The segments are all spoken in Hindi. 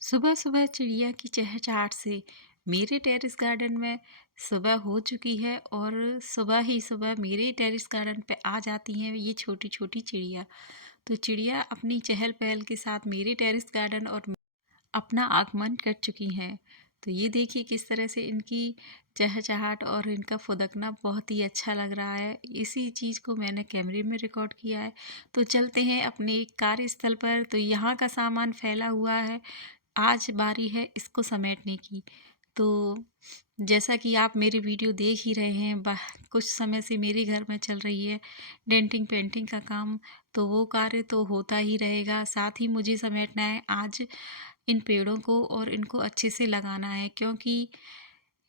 सुबह सुबह चिड़िया की चहचहाट से मेरे टेरेस गार्डन में सुबह हो चुकी है और सुबह ही सुबह मेरे टेरेस गार्डन पे आ जाती हैं ये छोटी छोटी चिड़िया। तो चिड़िया अपनी चहल पहल के साथ मेरे टेरेस गार्डन और अपना आगमन कर चुकी हैं। तो ये देखिए किस तरह से इनकी चहचहाट और इनका फुदकना बहुत ही अच्छा लग रहा है। इसी चीज़ को मैंने कैमरे में रिकॉर्ड किया है। तो चलते हैं अपने कार्यस्थल पर। तो यहाँ का सामान फैला हुआ है, आज बारी है इसको समेटने की। तो जैसा कि आप मेरी वीडियो देख ही रहे हैं, कुछ समय से मेरे घर में चल रही है डेंटिंग पेंटिंग का काम। तो वो कार्य तो होता ही रहेगा, साथ ही मुझे समेटना है आज इन पेड़ों को और इनको अच्छे से लगाना है, क्योंकि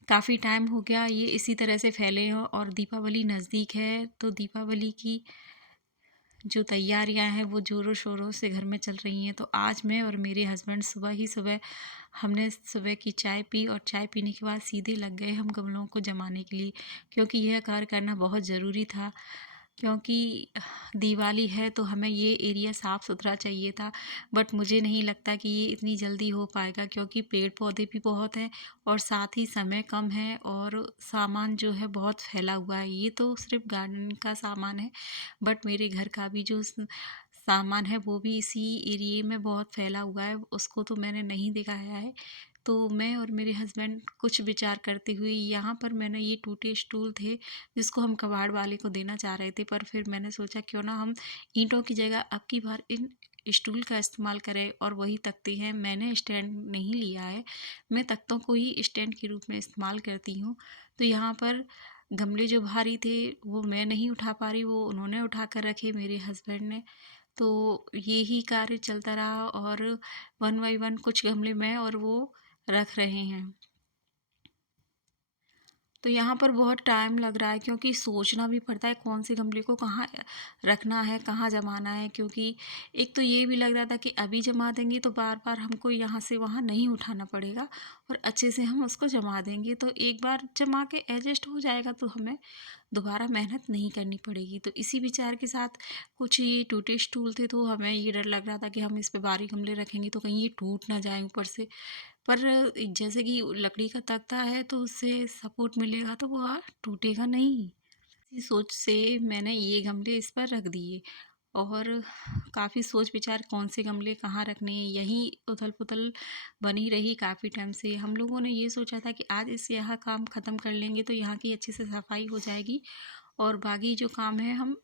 काफ़ी टाइम हो गया ये इसी तरह से फैले हों और दीपावली नज़दीक है। तो दीपावली की जो तैयारियां हैं वो ज़ोरों शोरों से घर में चल रही हैं। तो आज मैं और मेरे हस्बैंड सुबह ही सुबह हमने सुबह की चाय पी और चाय पीने के बाद सीधे लग गए हम गमलों को जमाने के लिए, क्योंकि यह कार्य करना बहुत ज़रूरी था। क्योंकि दिवाली है तो हमें ये एरिया साफ़ सुथरा चाहिए था। बट मुझे नहीं लगता कि ये इतनी जल्दी हो पाएगा, क्योंकि पेड़ पौधे भी बहुत हैं और साथ ही समय कम है और सामान जो है बहुत फैला हुआ है। ये तो सिर्फ गार्डन का सामान है, बट मेरे घर का भी जो सामान है वो भी इसी एरिए में बहुत फैला हुआ है, उसको तो मैंने नहीं दिखाया है। तो मैं और मेरे हस्बैंड कुछ विचार करते हुए यहाँ पर मैंने ये टूटे स्टूल थे जिसको हम कबाड़ वाले को देना चाह रहे थे, पर फिर मैंने सोचा क्यों ना हम ईंटों की जगह अब की बार इन स्टूल का इस्तेमाल करें। और वही तख्ते हैं, मैंने स्टैंड नहीं लिया है, मैं तख्तों को ही स्टैंड के रूप में इस्तेमाल करती हूँ। तो यहाँ पर गमले जो भारी थे वो मैं नहीं उठा पा रही, वो उन्होंने उठा कर रखे मेरे हस्बैंड ने। तो यही कार्य चलता रहा और वन बाई वन कुछ गमले मैं और वो रख रहे हैं। तो यहाँ पर बहुत टाइम लग रहा है, क्योंकि सोचना भी पड़ता है कौन से गमले को कहाँ रखना है, कहाँ जमाना है। क्योंकि एक तो ये भी लग रहा था कि अभी जमा देंगे तो बार बार हमको यहाँ से वहाँ नहीं उठाना पड़ेगा और अच्छे से हम उसको जमा देंगे, तो एक बार जमा के एडजस्ट हो जाएगा तो हमें दोबारा मेहनत नहीं करनी पड़ेगी। तो इसी विचार के साथ कुछ ये टूटे स्टूल थे, तो हमें ये डर लग रहा था कि हम इस पे भारी गमले रखेंगे तो कहीं ये टूट ना जाए ऊपर से। पर जैसे कि लकड़ी का तख्ता है तो उससे सपोर्ट मिलेगा तो वो टूटेगा नहीं। इसी सोच से मैंने ये गमले इस पर रख दिए और काफ़ी सोच विचार कौन से गमले कहाँ रखने हैं, यही उथल पुथल बनी रही काफ़ी टाइम से। हम लोगों ने ये सोचा था कि आज इस यहाँ काम ख़त्म कर लेंगे तो यहाँ की अच्छे से सफाई हो जाएगी और बाकी जो काम है हम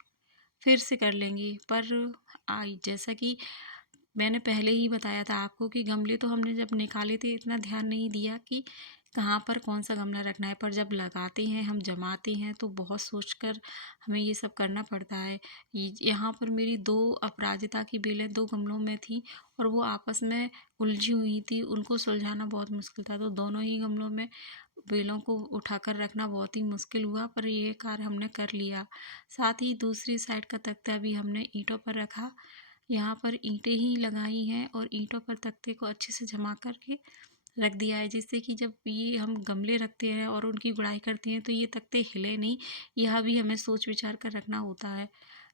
फिर से कर लेंगे। पर जैसा कि मैंने पहले ही बताया था आपको कि गमले तो हमने जब निकाले थे इतना ध्यान नहीं दिया कि कहाँ पर कौन सा गमला रखना है, पर जब लगाते हैं हम जमाते हैं तो बहुत सोचकर हमें ये सब करना पड़ता है। यहाँ पर मेरी दो अपराजिता की बेलें दो गमलों में थी और वो आपस में उलझी हुई थी, उनको सुलझाना बहुत मुश्किल था। तो दोनों ही गमलों में बेलों को उठाकर रखना बहुत ही मुश्किल हुआ, पर ये कार्य हमने कर लिया। साथ ही दूसरी साइड का तख्ता भी हमने ईंटों पर रखा। यहाँ पर ईंटें ही लगाई हैं और ईंटों पर तख्ते को अच्छे से जमा करके रख दिया है, जिससे कि जब ये हम गमले रखते हैं और उनकी गुड़ाई करते हैं तो ये तख्ते हिले नहीं। यह भी हमें सोच विचार कर रखना होता है।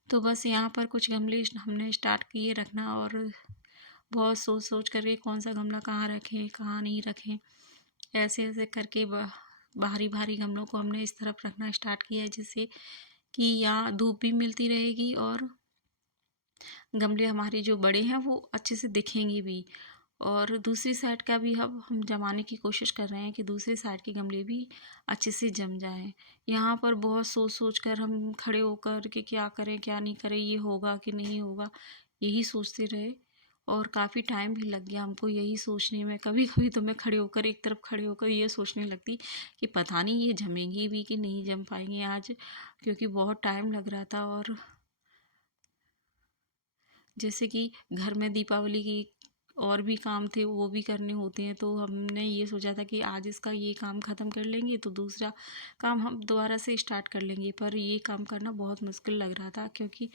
तो बस यहाँ पर कुछ गमले हमने स्टार्ट किए रखना और बहुत सोच सोच कर कौन सा गमला कहाँ रखें कहाँ नहीं रखें, ऐसे ऐसे करके भारी भारी गमलों को हमने इस तरफ रखना स्टार्ट किया है, जिससे कि यहाँ धूप भी मिलती रहेगी और गमले हमारे जो बड़े हैं वो अच्छे से दिखेंगे भी। और दूसरी साइड का भी अब हम जमाने की कोशिश कर रहे हैं कि दूसरी साइड के गमले भी अच्छे से जम जाएं। यहाँ पर बहुत सोच सोच कर हम खड़े होकर कि क्या करें क्या नहीं करें, ये होगा कि नहीं होगा, यही सोचते रहे और काफ़ी टाइम भी लग गया हमको यही सोचने में। कभी कभी तो मैं खड़े होकर एक तरफ खड़े होकर ये सोचने लगती कि पता नहीं ये जमेंगी भी कि नहीं जम पाएंगे आज, क्योंकि बहुत टाइम लग रहा था। और जैसे कि घर में दीपावली की और भी काम थे वो भी करने होते हैं, तो हमने ये सोचा था कि आज इसका ये काम ख़त्म कर लेंगे तो दूसरा काम हम दोबारा से स्टार्ट कर लेंगे। पर ये काम करना बहुत मुश्किल लग रहा था, क्योंकि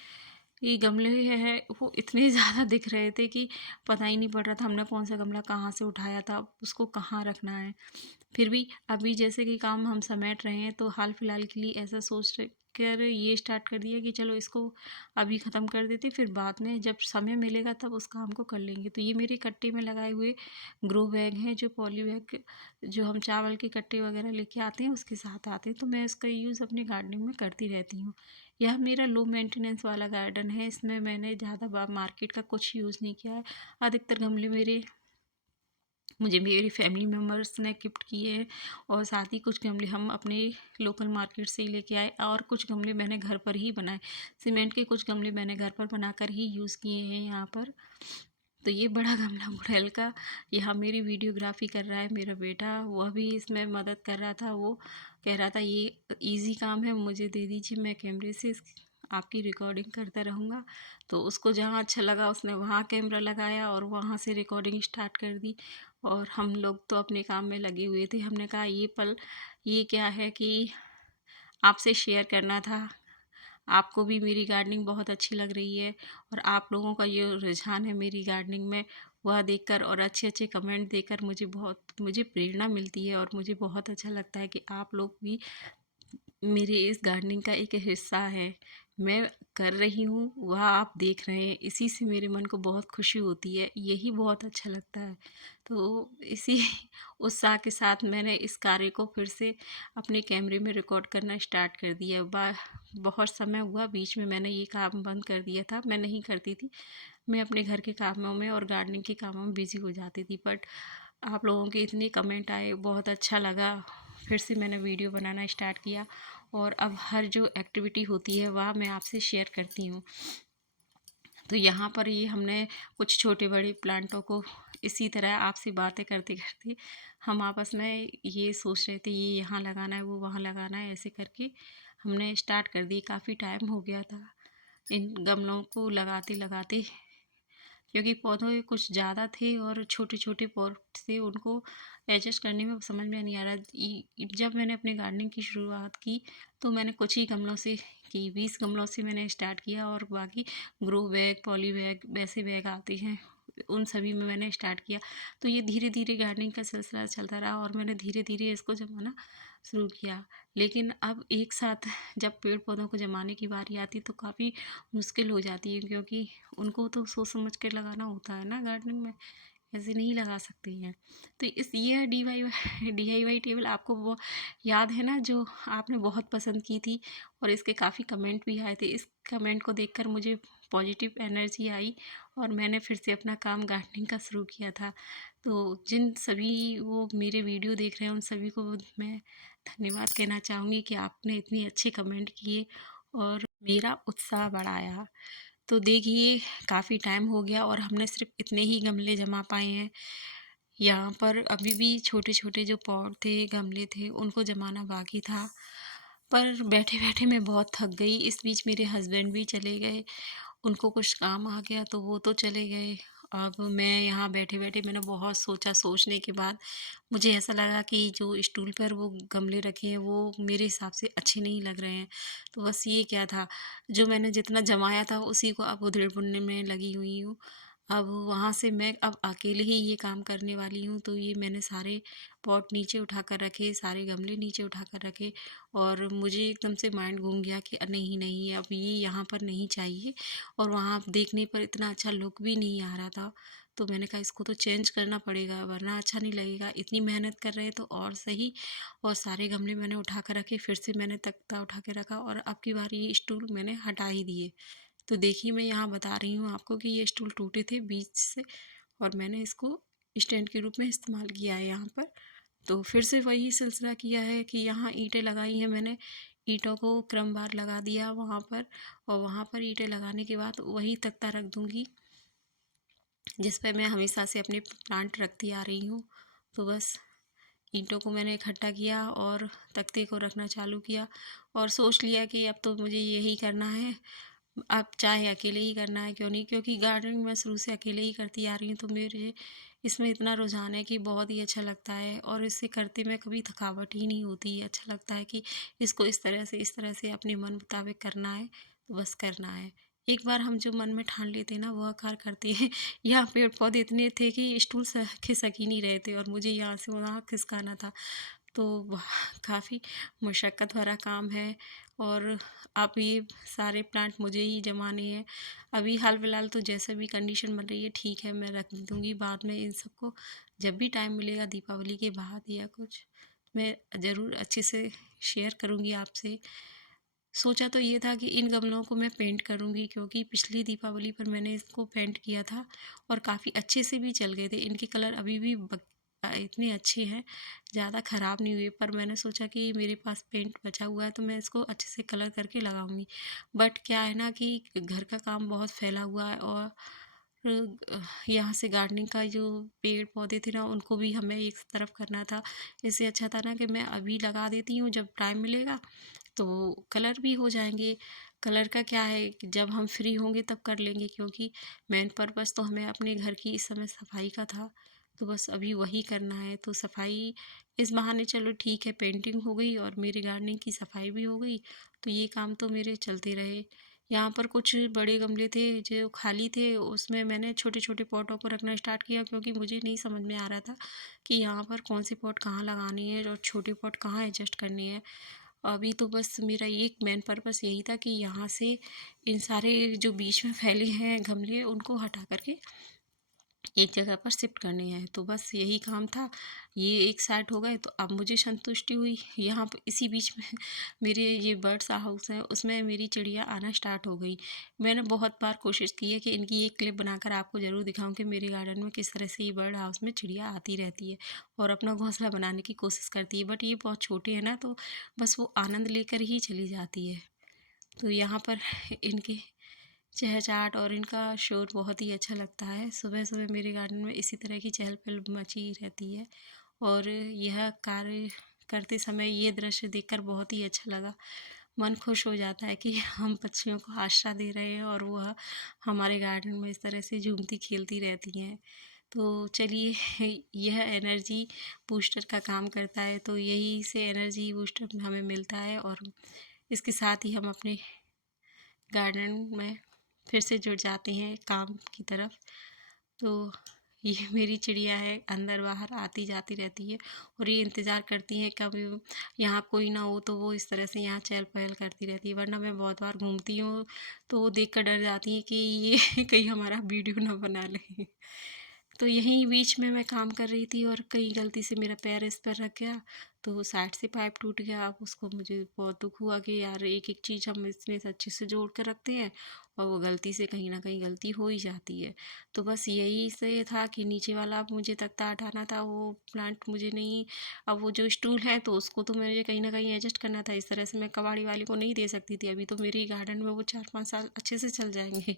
ये गमले है वो इतने ज़्यादा दिख रहे थे कि पता ही नहीं पड़ रहा था हमने कौन सा गमला कहाँ से उठाया था, उसको कहाँ रखना है। फिर भी अभी जैसे कि काम हम समेट रहे हैं तो हाल फिलहाल के लिए ऐसा सोच कर ये स्टार्ट कर दिया कि चलो इसको अभी ख़त्म कर देते, फिर बाद में जब समय मिलेगा तब उस काम को कर लेंगे। तो ये मेरे कट्टे में लगाए हुए ग्रो बैग हैं, जो पॉली बैग जो हम चावल के कट्टे वगैरह लेके आते हैं उसके साथ आते हैं, तो मैं इसका यूज़ अपनी गार्डनिंग में करती रहती हूँ। यह मेरा लो मेंटेनेंस वाला गार्डन है, इसमें मैंने ज़्यादा मार्केट का कुछ यूज़ नहीं किया है। अधिकतर गमले मुझे मेरी फैमिली मेम्बर्स ने गिफ्ट किए हैं, और साथ ही कुछ गमले हम अपने लोकल मार्केट से ही लेके आए, और कुछ गमले मैंने घर पर ही बनाए। सीमेंट के कुछ गमले मैंने घर पर बनाकर ही यूज़ किए हैं यहाँ पर। तो ये बड़ा गमला गुड़हल का यहाँ मेरी वीडियोग्राफी कर रहा है मेरा बेटा, वह भी इसमें मदद कर रहा था। वो कह रहा था ये इजी काम है, मुझे दे दीजिए, मैं कैमरे से आपकी रिकॉर्डिंग करता रहूँगा। तो उसको जहाँ अच्छा लगा उसने वहाँ कैमरा लगाया और वहाँ से रिकॉर्डिंग स्टार्ट कर दी, और हम लोग तो अपने काम में लगे हुए थे। हमने कहा ये पल ये क्या है कि आपसे शेयर करना था। आपको भी मेरी गार्डनिंग बहुत अच्छी लग रही है, और आप लोगों का ये रुझान है मेरी गार्डनिंग में, वह देखकर और अच्छे-अच्छे कमेंट देकर मुझे प्रेरणा मिलती है, और मुझे बहुत अच्छा लगता है कि आप लोग भी मेरे इस गार्डनिंग का एक हिस्सा है। मैं कर रही हूँ, वह आप देख रहे हैं, इसी से मेरे मन को बहुत खुशी होती है, यही बहुत अच्छा लगता है। तो इसी उत्साह के साथ मैंने इस कार्य को फिर से अपने कैमरे में रिकॉर्ड करना स्टार्ट कर दिया। बहुत समय हुआ बीच में मैंने ये काम बंद कर दिया था, मैं नहीं करती थी। मैं अपने घर के कामों में और गार्डनिंग के कामों में बिज़ी हो जाती थी, बट आप लोगों के इतने कमेंट आए, बहुत अच्छा लगा। फिर से मैंने वीडियो बनाना स्टार्ट किया, और अब हर जो एक्टिविटी होती है वह मैं आपसे शेयर करती हूँ। तो यहाँ पर ये हमने कुछ छोटे बड़े प्लांटों को इसी तरह आपसे बातें करते करते हम आपस में ये सोच रहे थे, ये यहाँ लगाना है, वो वहाँ लगाना है, ऐसे करके हमने स्टार्ट कर दी। काफ़ी टाइम हो गया था इन गमलों को लगाते लगाते, क्योंकि पौधे कुछ ज़्यादा थे और छोटे छोटे पॉट थे, उनको एडजस्ट करने में समझ में नहीं आ रहा। जब मैंने अपनी गार्डनिंग की शुरुआत की तो मैंने कुछ ही गमलों से की, 20 गमलों से मैंने स्टार्ट किया, और बाकी ग्रो बैग, पॉली बैग, वैसे बैग आते हैं, उन सभी में मैंने स्टार्ट किया। तो ये धीरे धीरे गार्डनिंग का सिलसिला चलता रहा, और मैंने धीरे धीरे इसको जमाना शुरू किया। लेकिन अब एक साथ जब पेड़ पौधों को जमाने की बारी आती है तो काफ़ी मुश्किल हो जाती है, क्योंकि उनको तो सोच समझ के लगाना होता है ना गार्डनिंग में, ऐसे नहीं लगा सकती हैं। तो इस ये DIY टेबल आपको वो याद है ना, जो आपने बहुत पसंद की थी, और इसके काफ़ी कमेंट भी आए थे। इस कमेंट को देखकर मुझे पॉजिटिव एनर्जी आई, और मैंने फिर से अपना काम गार्डनिंग का शुरू किया था। तो जिन सभी वो मेरे वीडियो देख रहे हैं उन सभी को मैं धन्यवाद कहना चाहूँगी कि आपने इतने अच्छे कमेंट किए और मेरा उत्साह बढ़ाया। तो देखिए काफ़ी टाइम हो गया और हमने सिर्फ इतने ही गमले जमा पाए हैं। यहाँ पर अभी भी छोटे-छोटे जो पॉट थे, गमले थे, उनको जमाना बाकी था। पर बैठे-बैठे मैं बहुत थक गई। इस बीच मेरे हस्बैंड भी चले गए। उनको कुछ काम आ गया तो वो तो चले गए। अब मैं यहाँ बैठे-बैठे मैंने बहुत सोचा, सोचने के बाद मुझे ऐसा लगा कि जो स्टूल पर वो गमले रखे हैं वो मेरे हिसाब से अच्छे नहीं लग रहे हैं। तो बस ये क्या था, जो मैंने जितना जमाया था उसी को अब उधेड़-बुनने में लगी हुई हूँ। अब वहाँ से मैं अब अकेले ही ये काम करने वाली हूँ, तो ये मैंने सारे पॉट नीचे उठा कर रखे, सारे गमले नीचे उठा कर रखे, और मुझे एकदम से माइंड घूम गया कि नहीं, नहीं अब ये यहाँ पर नहीं चाहिए, और वहाँ देखने पर इतना अच्छा लुक भी नहीं आ रहा था। तो मैंने कहा इसको तो चेंज करना पड़ेगा वरना अच्छा नहीं लगेगा, इतनी मेहनत कर रहे हैं तो और सही। और सारे गमले मैंने उठा कर रखे, फिर से मैंने तख्ता उठा के रखा, और अब की बार ये स्टूल मैंने हटा ही दिए। तो देखिए मैं यहाँ बता रही हूँ आपको कि ये स्टूल टूटे थे बीच से, और मैंने इसको स्टैंड के रूप में इस्तेमाल किया है यहाँ पर। तो फिर से वही सिलसिला किया है कि यहाँ ईंटें लगाई हैं मैंने, ईंटों को क्रमवार लगा दिया वहाँ पर, और वहाँ पर ईंटें लगाने के बाद वही तख्ता रख दूँगी जिस पे मैं हमेशा से अपने प्लांट रखती आ रही हूँ। तो बस ईंटों को मैंने इकट्ठा किया और तख्ते को रखना चालू किया, और सोच लिया कि अब तो मुझे यही करना है। अब चाहे अकेले ही करना है क्यों नहीं, क्योंकि गार्डनिंग मैं शुरू से अकेले ही करती आ रही हूँ, तो मेरे इसमें इतना रुझान है कि बहुत ही अच्छा लगता है, और इसे करते में कभी थकावट ही नहीं होती। अच्छा लगता है कि इसको इस तरह से अपने मन मुताबिक करना है, तो बस करना है। एक बार हम जो मन में ठान लेते हैं ना वो कार्य करते हैं। यहाँ पेड़ पौधे इतने थे कि स्टूल खिसक ही नहीं रहे थे, और मुझे यहाँ से वहाँ खिसकाना था। तो काफ़ी मशक्क़त भरा काम है, और अब ये सारे प्लांट मुझे ही जमाने हैं। अभी हाल-फिलहाल तो जैसे भी कंडीशन बन रही है ठीक है, मैं रख दूँगी। बाद में इन सबको जब भी टाइम मिलेगा दीपावली के बाद या कुछ, मैं ज़रूर अच्छे से शेयर करूँगी आपसे। सोचा तो ये था कि इन गमलों को मैं पेंट करूँगी, क्योंकि पिछली दीपावली पर मैंने इसको पेंट किया था और काफ़ी अच्छे से भी चल गए थे। इनके कलर अभी भी इतने अच्छे हैं, ज़्यादा ख़राब नहीं हुए। पर मैंने सोचा कि मेरे पास पेंट बचा हुआ है तो मैं इसको अच्छे से कलर करके लगाऊँगी। बट क्या है ना कि घर का काम बहुत फैला हुआ है, और यहाँ से गार्डनिंग का जो पेड़-पौधे थे ना उनको भी हमें एक तरफ करना था। इससे अच्छा था ना कि मैं अभी लगा देती हूँ, जब टाइम मिलेगा तो कलर भी हो जाएँगे। कलर का क्या है कि जब हम फ्री होंगे तब कर लेंगे, क्योंकि मेन पर्पस तो हमें अपने घर की इस समय सफाई का था, तो बस अभी वही करना है। तो सफाई इस बहाने चलो ठीक है, पेंटिंग हो गई और मेरी गार्डनिंग की सफाई भी हो गई, तो ये काम तो मेरे चलते रहे। यहाँ पर कुछ बड़े गमले थे जो खाली थे, उसमें मैंने छोटे-छोटे पॉटों को रखना स्टार्ट किया, क्योंकि मुझे नहीं समझ में आ रहा था कि यहाँ पर कौन से पॉट कहाँ लगाने हैं और छोटे पॉट कहाँ एडजस्ट करने हैं। अभी तो बस मेरा एक मेन पर्पस यही था कि यहाँ से इन सारे जो बीच में फैले हैं गमले उनको हटा करके एक जगह पर शिफ्ट करने हैं, तो बस यही काम था। ये एक साइड हो गए तो अब मुझे संतुष्टि हुई। यहाँ पे इसी बीच में मेरे ये बर्ड्स हाउस है, उसमें मेरी चिड़िया आना स्टार्ट हो गई। मैंने बहुत बार कोशिश की है कि इनकी एक क्लिप बनाकर आपको ज़रूर दिखाऊं कि मेरे गार्डन में किस तरह से ये बर्ड हाउस में चिड़िया आती रहती है और अपना घोंसला बनाने की कोशिश करती है। बट ये बहुत छोटे हैं ना, तो बस वो आनंद लेकर ही चली जाती है। तो यहाँ पर इनके चहचहाट और इनका शोर बहुत ही अच्छा लगता है। सुबह-सुबह मेरे गार्डन में इसी तरह की चहल-पहल मची रहती है, और यह कार्य करते समय ये दृश्य देखकर बहुत ही अच्छा लगा। मन खुश हो जाता है कि हम पक्षियों को आश्रय दे रहे हैं और वह हमारे गार्डन में इस तरह से झूमती-खेलती रहती हैं। तो चलिए, यह एनर्जी बूस्टर का काम करता है, तो यही से एनर्जी बूस्टर हमें मिलता है, और इसके साथ ही हम अपने गार्डन में फिर से जुट जाते हैं काम की तरफ। तो ये मेरी चिड़िया है, अंदर बाहर आती जाती रहती है, और ये इंतज़ार करती है कब यहाँ कोई ना हो, तो वो इस तरह से यहाँ चहल-पहल करती रहती है। वरना मैं बहुत बार घूमती हूँ तो वो देख कर डर जाती हैं कि ये कहीं हमारा वीडियो ना बना ले। तो यहीं बीच में मैं काम कर रही थी और कहीं गलती से मेरा पैर इस पर रख गया, तो वो साइड से पाइप टूट गया। अब उसको मुझे बहुत दुख हुआ कि यार एक-एक चीज़ हम इतने अच्छे से जोड़ कर रखते हैं और वो गलती से कहीं न कहीं गलती हो ही जाती है। तो बस यही से था कि नीचे वाला अब मुझे तख्ता हटाना था, वो प्लांट मुझे नहीं। अब वो जो स्टूल है तो उसको तो मुझे कहीं न कहीं एडजस्ट करना था। इस तरह से मैं कबाड़ी वाले को नहीं दे सकती थी। अभी तो मेरे गार्डन में वो 4-5 साल अच्छे से चल जाएँगे।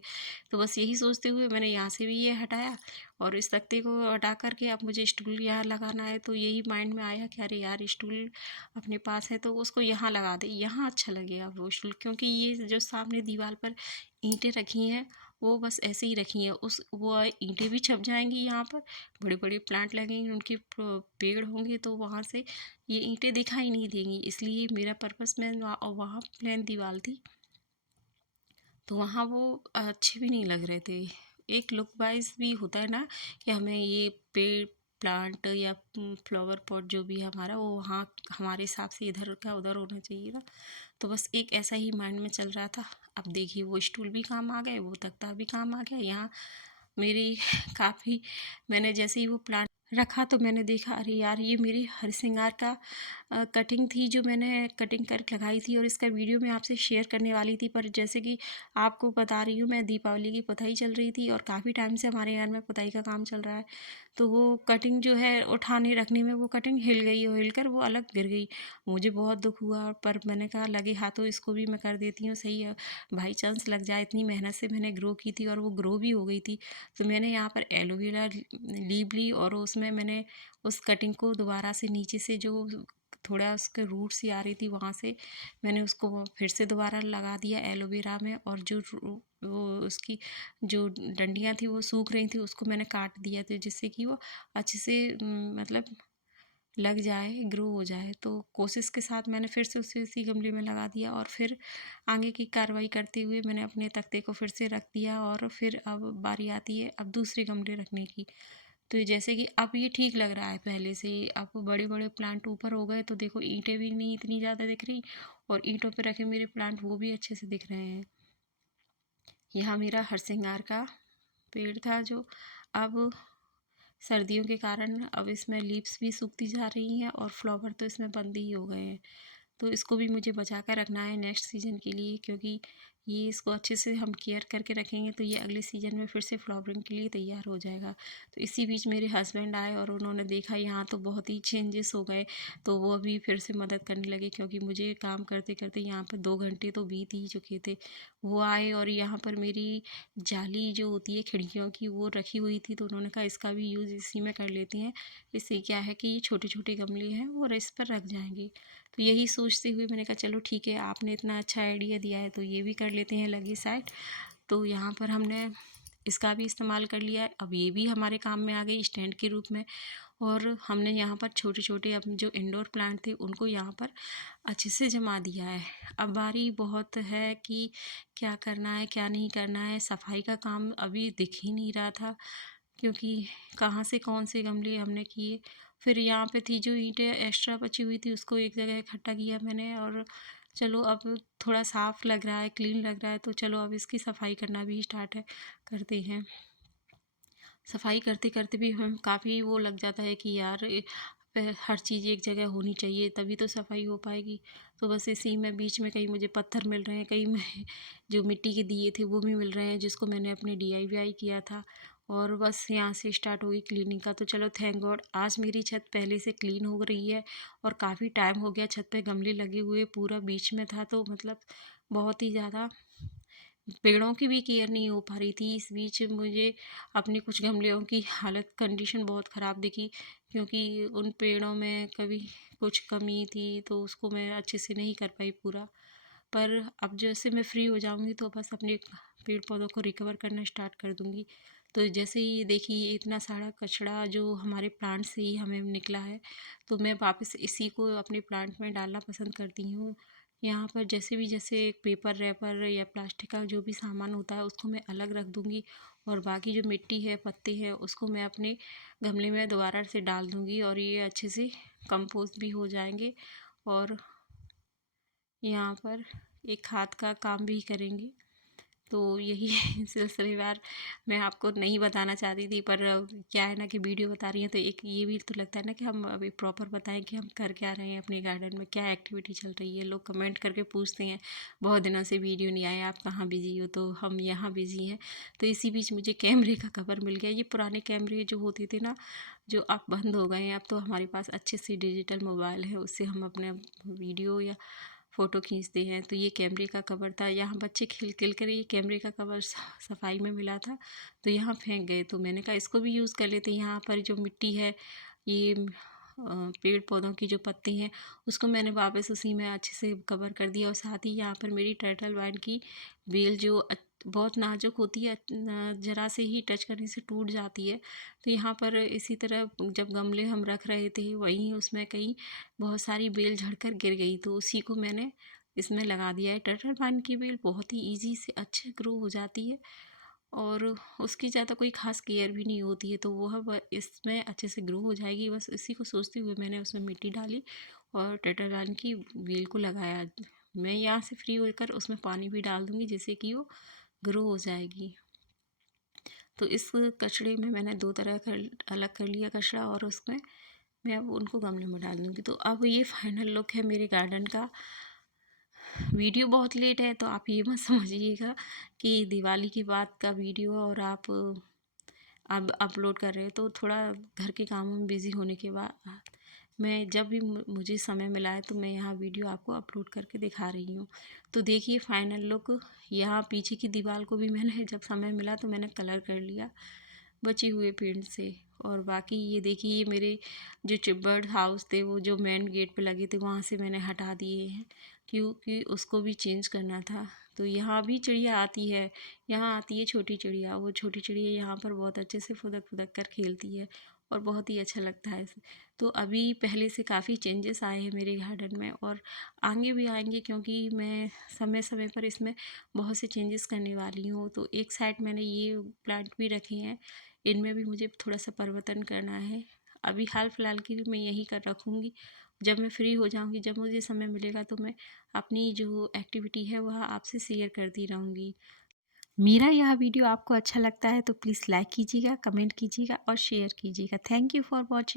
तो बस यही सोचते हुए मैंने यहाँ से भी ये हटाया, और इस तख्ते को हटा कर के अब मुझे स्टूल यहाँ लगाना है। तो यही माइंड में आया कि अरे यार, स्टूल अपने पास है तो उसको यहाँ लगा दे, यहाँ अच्छा लगेगा वो स्टूल, क्योंकि ये जो सामने दीवार पर ईंटें रखी हैं वो बस ऐसे ही रखी हैं, उस वो ईंटें भी छप जाएंगी यहाँ पर, बड़े बड़े प्लांट लगेंगे, उनके पेड़ होंगे, तो वहाँ से ये ईंटें दिखाई नहीं देंगी। इसलिए मेरा पर्पस, मैं वहाँ प्लेन दीवार थी तो वहाँ वो अच्छे भी नहीं लग रहे थे। एक लुक वाइज़ भी होता है ना कि हमें ये पेड़ प्लांट या फ्लावर पॉट जो भी है हमारा, वो वहाँ हमारे हिसाब से इधर का उधर होना चाहिए ना। तो बस एक ऐसा ही माइंड में चल रहा था। अब देखिए, वो स्टूल भी काम आ गए, वो तख्ता भी काम आ गया। यहाँ मेरी काफ़ी, मैंने जैसे ही वो प्लांट रखा तो मैंने देखा, अरे यार, ये मेरी हरसिंगार का कटिंग थी जो मैंने कटिंग करके लगाई थी, और इसका वीडियो मैं आपसे शेयर करने वाली थी। पर जैसे कि आपको बता रही हूँ, मैं दीपावली की पुताई चल रही थी और काफ़ी टाइम से हमारे घर में पुताई का काम चल रहा है। तो वो कटिंग जो है उठाने रखने में वो कटिंग हिल गई, और हिल कर वो अलग गिर गई। मुझे बहुत दुख हुआ, पर मैंने कहा लगे हाथों इसको भी मैं कर देती हूँ, सही है, बाई चांस लग जाए। इतनी मेहनत से मैंने ग्रो की थी और वो ग्रो भी हो गई थी। तो मैंने यहाँ पर एलोवेरा लीव ली, और उसमें मैंने उस कटिंग को दोबारा से नीचे से जो थोड़ा उसके रूट सी आ रही थी, वहाँ से मैंने उसको वो फिर से दोबारा लगा दिया एलोवेरा में, और जो वो उसकी जो डंडियाँ थी वो सूख रही थी, उसको मैंने काट दिया था, जिससे कि वो अच्छे से मतलब लग जाए, ग्रो हो जाए। तो कोशिश के साथ मैंने फिर से उसी उसी गमले में लगा दिया, और फिर आगे की कार्रवाई करते हुए मैंने अपने तख्ते को फिर से रख दिया, और फिर अब बारी आती है अब दूसरे गमले रखने की। तो जैसे कि अब ये ठीक लग रहा है पहले से। अब बड़े-बड़े प्लांट ऊपर हो गए तो देखो ईंटें भी नहीं इतनी ज़्यादा दिख रही और ईंटों पे रखे मेरे प्लांट वो भी अच्छे से दिख रहे हैं। यहाँ मेरा हरसिंगार का पेड़ था जो अब सर्दियों के कारण अब इसमें लीव्स भी सूखती जा रही हैं और फ्लावर तो इसमें बंद ही हो गए हैं। तो इसको भी मुझे बचा कर रखना है नेक्स्ट सीज़न के लिए, क्योंकि ये इसको अच्छे से हम केयर करके रखेंगे तो ये अगले सीज़न में फिर से फ्लावरिंग के लिए तैयार हो जाएगा। तो इसी बीच मेरे हस्बैंड आए और उन्होंने देखा यहाँ तो बहुत ही चेंजेस हो गए, तो वो अभी फिर से मदद करने लगे, क्योंकि मुझे काम करते करते यहाँ पर 2 घंटे तो बीत ही चुके थे। वो आए और यहाँ पर मेरी जाली जो होती है खिड़कियों की वो रखी हुई थी, तो उन्होंने कहा इसका भी यूज़ इसी में कर लेते हैं। इससे क्या है कि ये छोटे छोटे गमले हैं वो इस पर रख जाएंगे। तो यही सोचते हुए मैंने कहा चलो ठीक है, आपने इतना अच्छा आइडिया दिया है तो ये भी कर लेते हैं लगी साइड। तो यहाँ पर हमने इसका भी इस्तेमाल कर लिया है। अब ये भी हमारे काम में आ गई स्टैंड के रूप में। और हमने यहाँ पर छोटे छोटे अब जो इंडोर प्लांट थे उनको यहाँ पर अच्छे से जमा दिया है। अब बारी बहुत है कि क्या करना है क्या नहीं करना है। सफाई का काम अभी दिख ही नहीं रहा था, क्योंकि कहाँ से कौन से गमले हमने किए। फिर यहाँ पे थी जो ईंटें एक्स्ट्रा बची हुई थी उसको एक जगह इकट्ठा किया मैंने, और चलो अब थोड़ा साफ़ लग रहा है, क्लीन लग रहा है, तो चलो अब इसकी सफाई करना भी स्टार्ट है करते हैं। सफाई करते करते भी हम काफ़ी वो लग जाता है कि यार हर चीज़ एक जगह होनी चाहिए तभी तो सफाई हो पाएगी। तो बस इसी में बीच में कहीं मुझे पत्थर मिल रहे हैं, कहीं में जो मिट्टी के दिए थे वो भी मिल रहे हैं जिसको मैंने अपने DIY किया था। और बस यहाँ से स्टार्ट हो गई क्लीनिंग का। तो चलो थैंक गॉड आज मेरी छत पहले से क्लीन हो रही है। और काफ़ी टाइम हो गया छत पे गमले लगे हुए, पूरा बीच में था तो मतलब बहुत ही ज़्यादा पेड़ों की भी केयर नहीं हो पा रही थी। इस बीच मुझे अपने कुछ गमलों की हालत कंडीशन बहुत ख़राब दिखी, क्योंकि उन पेड़ों में कभी कुछ कमी थी तो उसको मैं अच्छे से नहीं कर पाई पूरा। पर अब जैसे मैं फ्री हो जाऊंगी तो बस अपने पेड़ पौधों को रिकवर करना स्टार्ट कर दूंगी। तो जैसे ही देखिए इतना सारा कचरा जो हमारे प्लांट से ही हमें निकला है, तो मैं वापस इसी को अपने प्लांट में डालना पसंद करती हूँ। यहाँ पर जैसे पेपर रैपर या प्लास्टिक का जो भी सामान होता है उसको मैं अलग रख दूँगी, और बाकी जो मिट्टी है पत्ते हैं उसको मैं अपने गमले में दोबारा से डाल दूँगी और ये अच्छे से कंपोस्ट भी हो जाएंगे और यहाँ पर एक खाद का काम भी करेंगे। तो यही सिलसिलेवार मैं आपको नहीं बताना चाहती थी, पर क्या है ना कि वीडियो बता रही हैं तो एक ये भी तो लगता है ना कि हम अभी प्रॉपर बताएं कि हम कर क्या रहे हैं अपने गार्डन में, क्या एक्टिविटी चल रही है। लोग कमेंट करके पूछते हैं बहुत दिनों से वीडियो नहीं आए, आप कहाँ बिजी हो, तो हम यहाँ बिजी हैं। तो इसी बीच मुझे कैमरे का कवर मिल गया। ये पुराने कैमरे जो होते थे ना, जो अब बंद हो गए हैं, अब तो हमारे पास अच्छे से डिजिटल मोबाइल है, उससे हम अपने वीडियो या फ़ोटो खींचते हैं। तो ये कैमरे का कवर था, यहाँ बच्चे खेल खेल कर ये कैमरे का कवर सफाई में मिला था तो यहाँ फेंक गए। तो मैंने कहा इसको भी यूज़ कर लेते हैं। यहाँ पर जो मिट्टी है, ये पेड़ पौधों की जो पत्ती हैं उसको मैंने वापस उसी में अच्छे से कवर कर दिया। और साथ ही यहाँ पर मेरी टर्टल वाइन की बेल जो बहुत नाजुक होती है, ज़रा से ही टच करने से टूट जाती है। तो यहाँ पर इसी तरह जब गमले हम रख रहे थे वहीं उसमें कहीं बहुत सारी बेल झड़कर गिर गई, तो उसी को मैंने इसमें लगा दिया है। टर्टल वाइन की बेल बहुत ही ईजी से अच्छे ग्रो हो जाती है और उसकी ज़्यादा कोई ख़ास केयर भी नहीं होती है, तो वह इसमें अच्छे से ग्रो हो जाएगी। बस इसी को सोचते हुए मैंने उसमें मिट्टी डाली और टर्टल वाइन की बेल को लगाया। मैं यहाँ से फ्री होकर उसमें पानी भी डाल दूँगी जिससे कि वो ग्रो हो जाएगी। तो इस कचड़े में मैंने 2 तरह का अलग कर लिया कचड़ा, और उसमें मैं अब उनको गमले में डाल दूँगी। तो अब ये फाइनल लुक है मेरे गार्डन का। वीडियो बहुत लेट है तो आप ये मत समझिएगा कि दिवाली के बाद का वीडियो और आप अब अपलोड कर रहे हो। तो थोड़ा घर के कामों में बिज़ी होने के बाद मैं जब भी मुझे समय मिला है तो मैं यहाँ वीडियो आपको अपलोड करके दिखा रही हूँ। तो देखिए फाइनल लुक। यहाँ पीछे की दीवार को भी मैंने जब समय मिला तो मैंने कलर कर लिया बचे हुए पेंट से। और बाकी ये देखिए ये मेरे जो बर्ड हाउस थे वो जो मेन गेट पे लगे थे वहाँ से मैंने हटा दिए हैं, क्योंकि उसको भी चेंज करना था। तो यहाँ भी चिड़िया आती है, यहाँ आती है छोटी चिड़िया। वो छोटी चिड़िया यहाँ पर बहुत अच्छे से फुदक फुदक कर खेलती है और बहुत ही अच्छा लगता है। तो अभी पहले से काफ़ी चेंजेस आए हैं मेरे गार्डन में और आगे भी आएंगे, क्योंकि मैं समय समय पर इसमें बहुत से चेंजेस करने वाली हूँ। तो एक साइड मैंने ये प्लांट भी रखे हैं, इनमें भी मुझे थोड़ा सा परिवर्तन करना है। अभी हाल फिलहाल की मैं यही कर रखूँगी। जब मैं फ्री हो जाऊँगी, जब मुझे समय मिलेगा तो मैं अपनी जो एक्टिविटी है वह आपसे शेयर करती रहूँगी। मेरा यह वीडियो आपको अच्छा लगता है तो प्लीज़ लाइक कीजिएगा, कमेंट कीजिएगा और शेयर कीजिएगा। Thank you for watching.